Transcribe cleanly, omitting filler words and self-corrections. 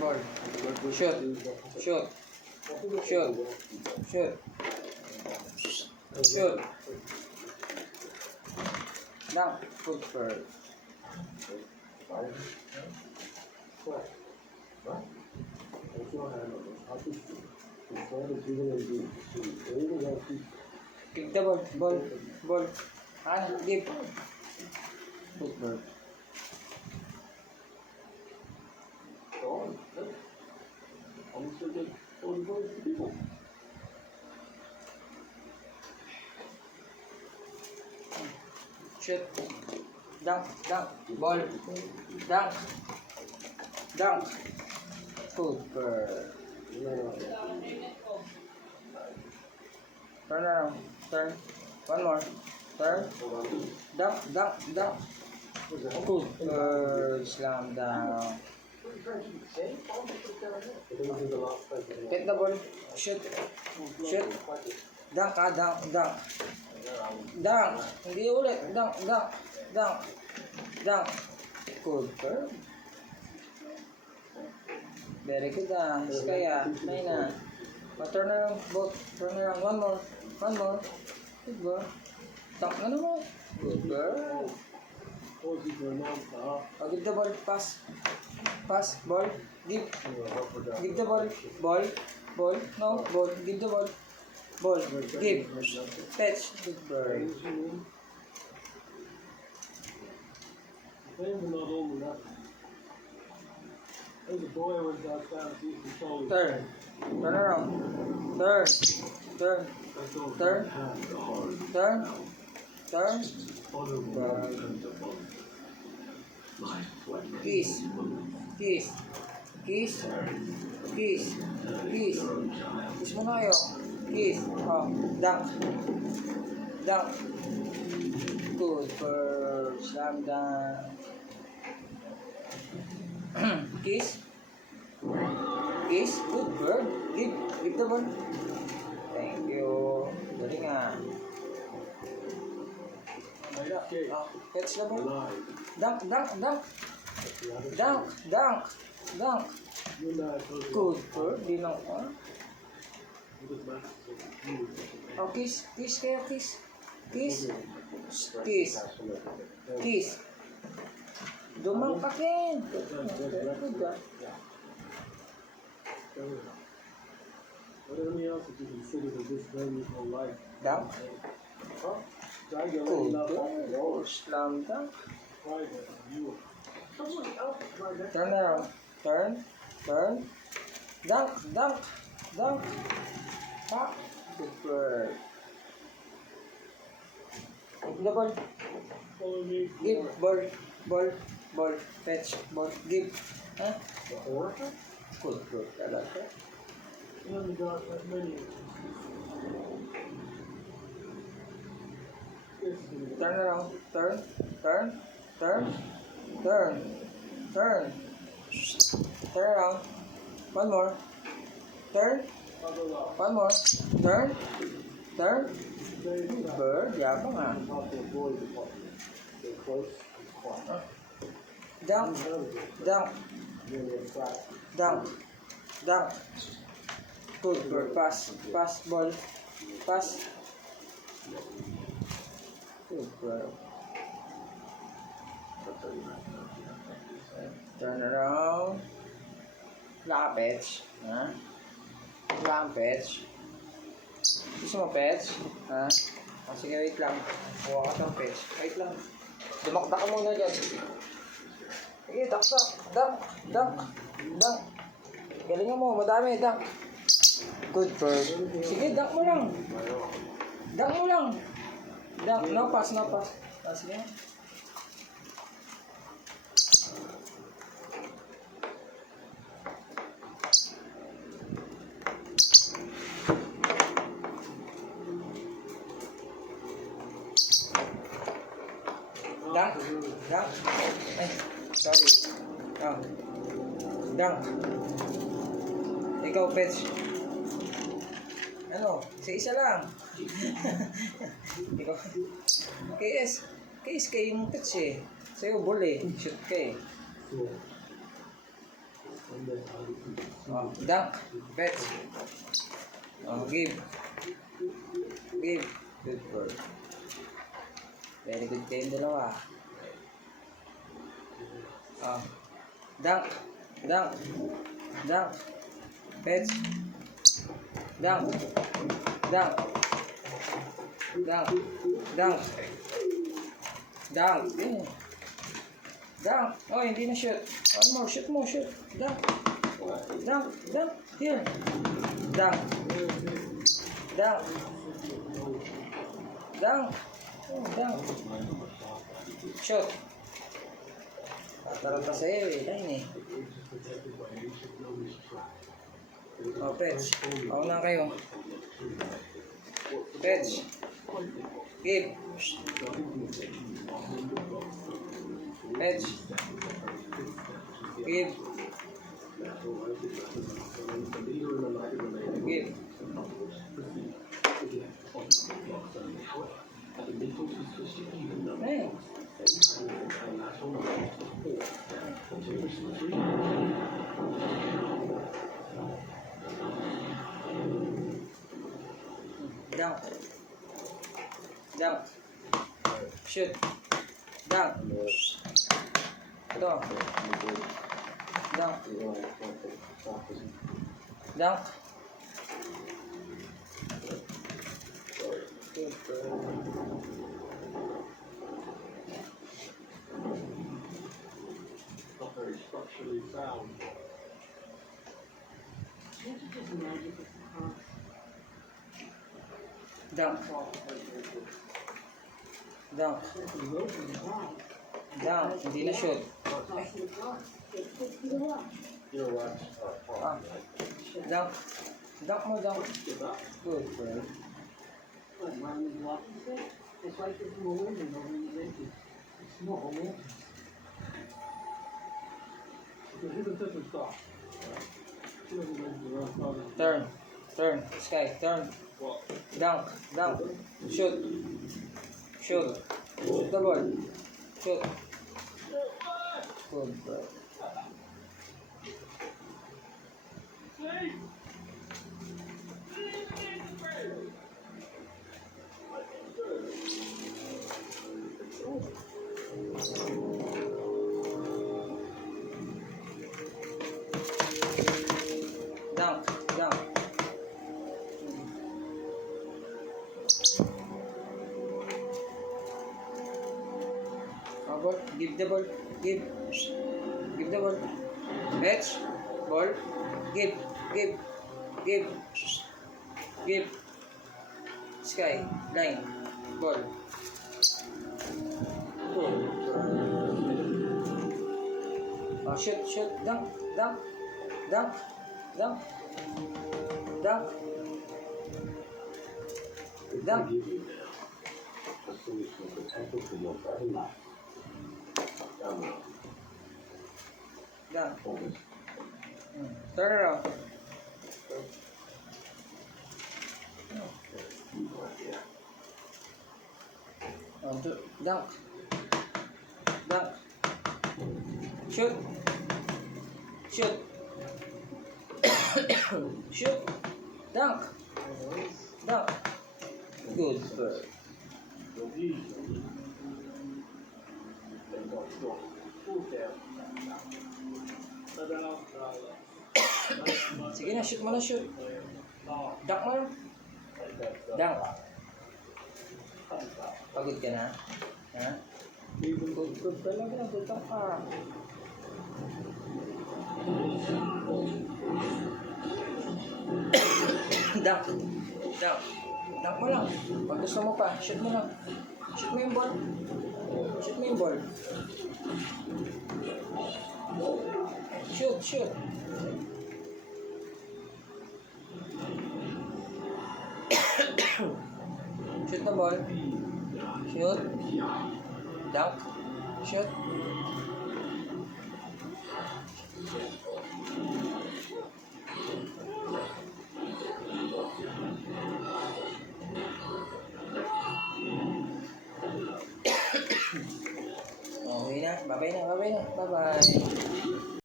Ball. Shoot. Shoot. Shoot. Shoot. Shoot. Dunk. Good bird. Kick the ball. Ball. Ball. Hand. Give. Good bird. Shoot. Dunk. Dunk. Ball. Dunk. Dunk. Good bird. Turn around. Turn. One more. Turn. Dunk. Dunk. Dunk. Good bird. Slam down. Get the ball. Shoot. Shoot. Dunk. Dunk. Dunk. Dunk. Hindi ulit. Dunk. Dunk. Dunk. Dunk. Good bird. Very good. Kaya. May na. Turn around. Both. Turn around. One more. One more. Good bird. Dunk na naman. Good bird. Give the ball. Pass. Pass. Ball. Give. Give the ball. Ball. Ball. No. Ball. Give the ball. Ball. Give. Fetch. Good bird. Turn. Turn around. Turn. Turn. Turn. Turn. Turn. Kiss. Kiss. Kiss. Kiss. Kiss. Kiss mo na kayo. Kiss. Oh. Dunk. Dunk. Good bird. Slam down. Kiss. Kiss. Good bird. Give. Give the ball. Thank you. Galing ah. Catch the ball. Dunk. Dunk. Dunk. Dunk. Dunk. Dunk. Good bird. Di lang ah. Oh, kiss. Kiss kaya kiss. Kiss. Kiss. Kiss. Dumangkakin. Good ah. Dunk. Good bird. Slam dunk. Turn around. Turn. Turn. Dunk. Dunk. Dunk. Ha. Good bird. Give the ball. Give. Ball. Ball. Ball. Fetch. Ball. Give. Huh? Good bird. Talaga. Turn around. Turn. Turn. Turn. Turn. Turn. Turn around. One more. Turn. One more. Turn. Turn. Bird. Yabang ah. Dunk. Dunk. Dunk. Dunk. Good bird. Pass. Pass. Ball. Pass. Good bird. Turn around. Lapets. Ha? Lang pets. Gusto mo pets? Ha? Oh, sige, wait lang. Kuha ka ng pets. Wait lang. Dumakdak ka muna dyan. Sige, dak. Dunk. Dunk. Dunk. Galingan mo. Madami. Dunk. Good bird. Sige, dunk mo lang. Dunk mo lang. Dunk. No pass. No pass. Sige. Dunk. Dunk. Eh, sorry. Oh. Dunk. Ikaw, Pets. Ano? Isa lang. Ikaw. KS kayo yung Pets eh. Sa'yo, ball eh. Shoot ka eh. Oh, dunk. Fetch. Oh, give. Give. Good bird. Very good kayong dalawa. Oh. Dunk. Dunk. Dunk. Fetch. Dunk. Dunk. Dunk. Dunk. Dunk. Yeah. Dunk. Oh, hindi na shoot. One more. Shoot mo. Shoot. Dunk. Dunk. Dunk. Here. Dunk. Dunk. Dunk. Oh, dunk. Shoot. Tatarot pa sa'yo eh. Line eh. Oh, Pets. Ako na kayo. Pets. Give. Pets. Give. Give. Hey. Dunk. Dunk. Shoot. Dunk. Ito. Dunk. Dunk. Not very structurally sound. Dunk. Dunk. Dunk. Hindi na shoot. You know what? Ah. Dunk. Dunk mo, dunk. Good, bro. Turn. Turn. Sky. Turn. Dunk. Dunk. Shoot. Shoot. Shoot the ball. Shoot. Good, bro. Dunk. Dunk. Ball. Give the ball. Give. Give the ball. Fetch. Ball. Give. Give. Give. Give. Sky. Line. Ball. Oh, shoot. Shoot. Dunk. Dunk. Dunk. Dunk. Dunk. Dunk. A solution to tackle for your very life. Dunk. Turn around. Oh, dunk. Dunk. Shoot. Shoot. Shoot. Dunk. Dunk. Good bird. Sige na, shoot mo na, shoot. Dunk mo na. Dunk. Pagod ka na? Ha? Good talaga. Good ka. Dunk. Dunk. Dunk mo lang. Pag gusto mo pa, shoot mo lang. Shoot mo yung ball. Shoot mo yung ball. Shoot, shoot. Shoot the ball. Shoot. Dunk. Shoot. Okay na. Bye-bye na. Bye-bye na. Bye-bye.